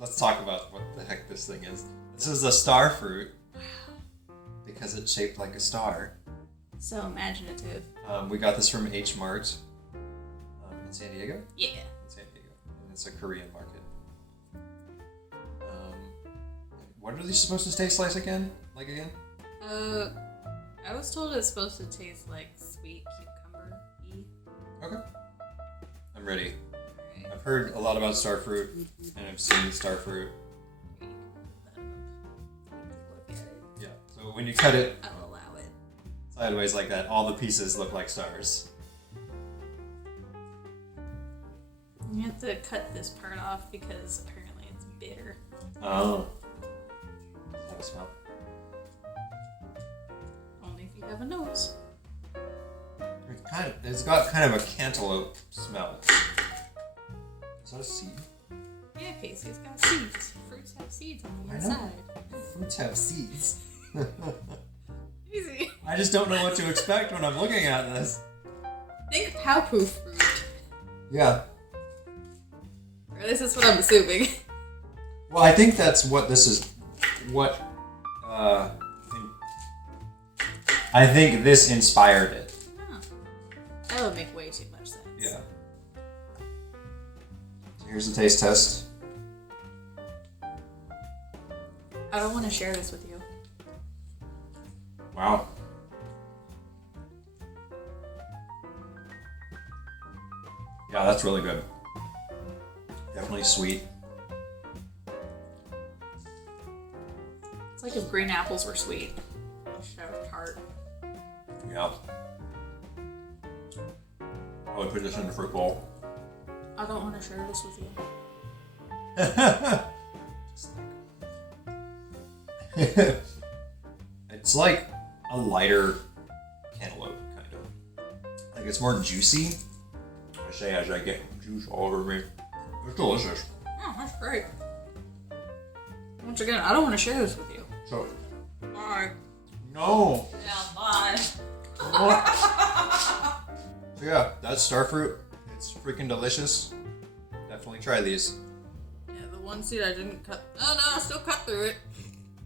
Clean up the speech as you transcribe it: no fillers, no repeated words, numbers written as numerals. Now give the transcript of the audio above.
let's talk about what the heck this thing is. This is a Starfruit because it's shaped like a star. So imaginative. We got this from H Mart in San Diego. Yeah. In San Diego, and it's a Korean market. What are these supposed to taste like again? I was told it's supposed to taste like sweet cucumber-y. Okay. I'm ready. Alright. I've heard a lot about Starfruit, and I've seen Starfruit. Yeah. So when you cut it I'll allow it. sideways like that, all the pieces look like stars. You have to cut this part off because apparently it's bitter. Oh. Does that smell? Only if you have a nose. It's got kind of a cantaloupe smell. Is that a seed? Yeah, Casey, it's got seeds. Fruits have seeds on the I inside. Fruits have seeds. Easy. I just don't know what to expect when I'm looking at this. Think powproof fruit. Yeah. Or at least that's what I'm assuming. Well, I think that's what this is. I think this inspired it. Oh. That would make way too much sense. Yeah. So here's the taste test. I don't want to share this with you. Wow. Yeah, that's really good. Definitely sweet. It's like if green apples were sweet. Instead of tart. Yeah. I would put this in the fruit bowl. I don't want to share this with you. It's like a lighter cantaloupe, kind of. Like it's more juicy. I say as I get juice all over me. It's delicious. Oh, that's great. Once again, I don't want to share this with you. So, Bye. no. Yeah, bye. So yeah, that's Starfruit. It's freaking delicious. Definitely try these. Yeah, the one seed I didn't cut. Oh no, I still cut through it.